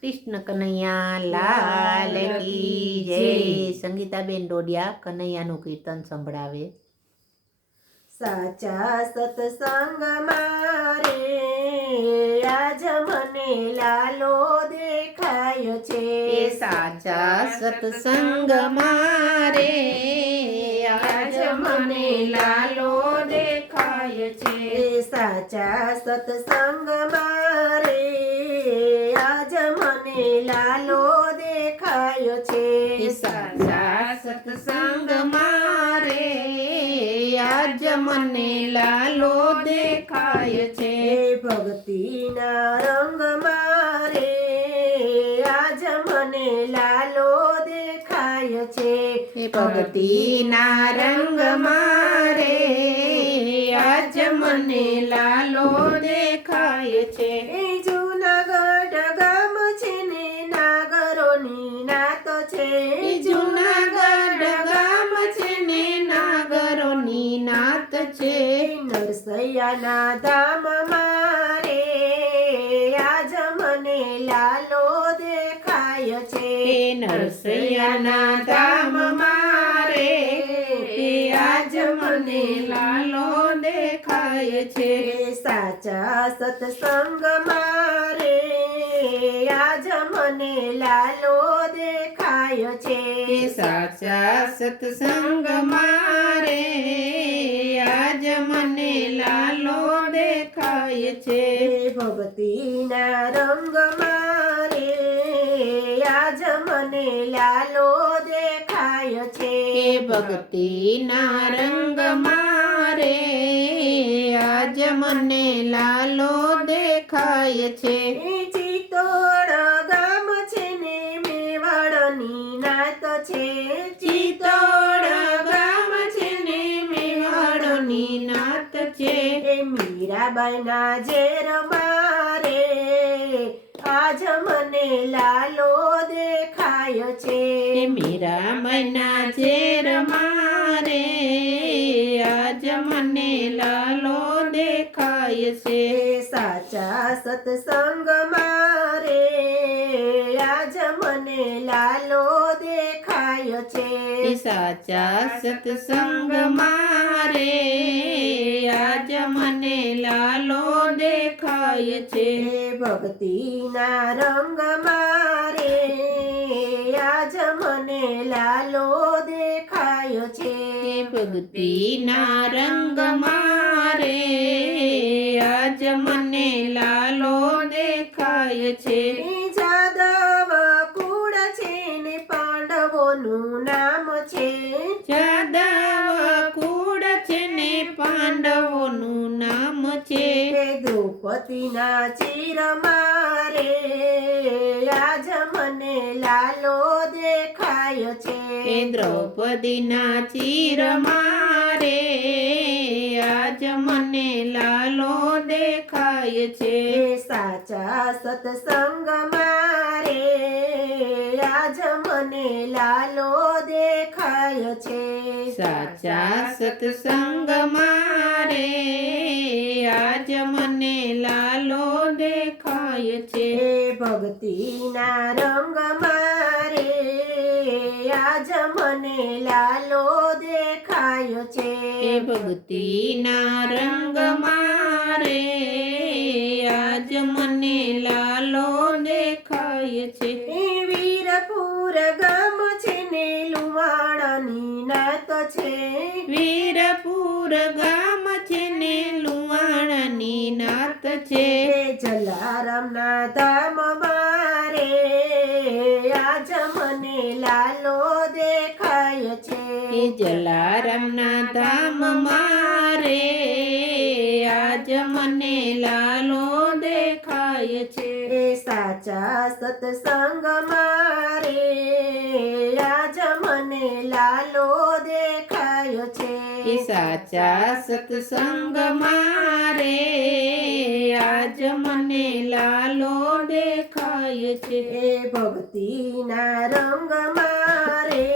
કૃષ્ણ કનૈયા લાલ કી જય. સંગીતાબેન ડોડિયા કનૈયાનું કીર્તન સંભળાવે. સાચા સત્સંગ મારે આજ મને લાલો દેખાય છે. સાચા સત્સંગ મારે આજ મને લાલો દેખાય છે. સાચા સત્સંગ મારે આજ મને લાલો દેખાય છે. સાચા સત્સંગ મારે આજ મને લાલો દેખાય છે. ભક્તિના રંગ મારે આજ મને લાલો દેખાય છે. ભક્તિના રંગ મારે આજ મને લાલો દેખાય છે. જૂનાગઢ ગામ છે ને નાગરોની નાત છે. જૂનાગઢ ગામ છે ને નાગરોની નાત છે. નરસૈયાના ધામ મારે આજ મને લાલો દેખાય છે. નરસૈયાના ધામ મારે આજ મને લાલો દેખાય છે. સાચા સત્સંગ મારે આજ મને લાલો દેખાય છે. સાચા સત્સંગ મારે આજ મને લાલો દેખાય છે. ભક્તિના રંગ મારે આજ મને લાલો દેખાય છે. ભક્તિના રંગ મારે આજ મને લાલો દેખાય છે. ચિત્તોડ ગામ છે ને મેવાડની નાત છે. ચિત્તોડ ગામ છે ને મેવાડની નાત છે. મીરાબાઈના ઝેર મારે આજ મને લાલો દેખાય છે. મીરાબાઈના ઝેર મારે આજ મને લાલો દેખાય છે. સાચા સત્સંગ મારે આજ મને લાલો દેખાય છે. સાચા સત્સંગ મારે આજ મને લાલો દેખાય છે. ભક્તિના રંગ મારે આજ મને લાલો દેખાય છે. ભક્તિના રંગ મારે આજ મને લાલો દેખાય છે. જાદવ કુળ છે ને પાંડવોનું નામ છે. જાદવ કુળ છે ને પાંડવોનું નામ છે. દ્રૌપદીના ચીર મારે આજ મને લાલો દેખાય છે. દ્રૌપદીના ચીર મારે આજ મને લાલો દેખાય છે. સાચા સત્સંગ મારે આજ મને લાલો દેખાય છે. સાચા સત્સંગ મારે આજ મને લાલો દેખાય છે. ભક્તિના રંગ મારે આજ મને લાલો દેખાય છે. ભક્તિના રંગ મારે આજ મને લાલો દેખાય છે. વીરપુર ગામ છે ને લુવાણાની નાત છે. વીરપુર ગામ છે ને લુવાણાની નાત છે. જલારામના ધામ મારે આજ મને લાલો દેખાય છે. જલારામના ધામ મારે આજ મને લાલો દેખાય છે. સાચા સત્સંગ મારે આજ મને લાલો દેખાય છે. સાચા સત્સંગ મારે આજ મને લાલો દેખાય છે. ભક્તિના રંગ મારે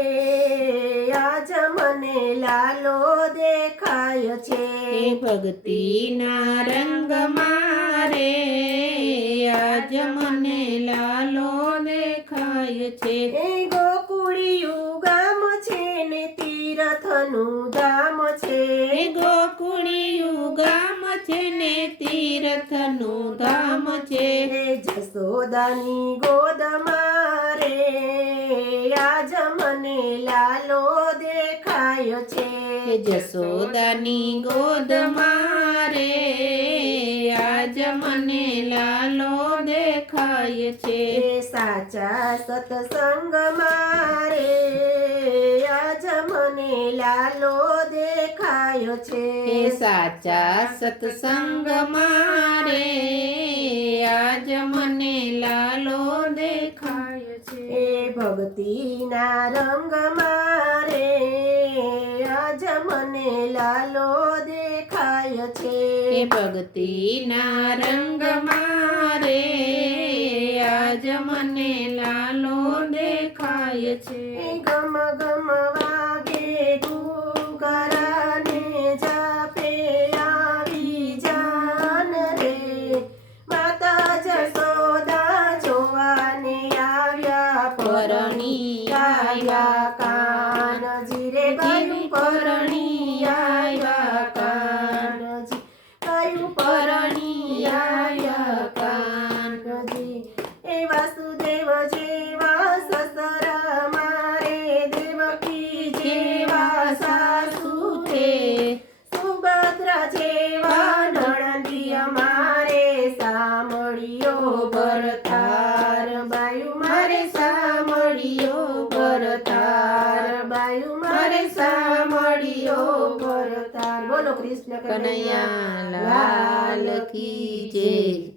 આજ મને લાલો દેખાય છે. ભક્તિના રંગ મારે આજ મને લાલો દેખાય છે. એ ગોકુળિયું ગામ છે ને તીરથનું ધામ છે. એ ગોકુળિયું ગામ છે ને તીર્થનું ધામ છે. એ જસોદાની ગોદમાં રે આજ મને લાલો દેખાય છે. એ જસોદાની ગોદમાં રે આજ મને લાલો દેખાય છે. એ સાચા સત્સંગમાં રે આજ મને લાલો દેખાય છે. એ સાચા સત્સંગમાં રે આજ મને લાલો દેખાય છે. એ ભક્તિના રંગમાં રે આજ મને લાલો દેખાય છે. એ ભક્તિના રંગમાં રે આજ મને લાલો દેખાય છે. એ ગમ ગમ વાગે ઘૂઘરાને જાપે આવી જાન રે માતા જસોદા જોવાને આવ્યા પરણી આવ્યા કાનજી રે ગાયું પરણી આવ્યા કાનજી ગાયું પરણી આવ્યા કાનજી. એ વાસુદેવ જેવા સસરા મારે દેવકી જેવા સાસુ છે. સુભદ્રા જેવા નણંદીય મારે સામળિયો ભરતાર બાયું મારે સામળિયો ભરતાર બાયું મારે સામળિયો ભરતાર. બોલો કૃષ્ણ કનૈયા લાલ કી જય.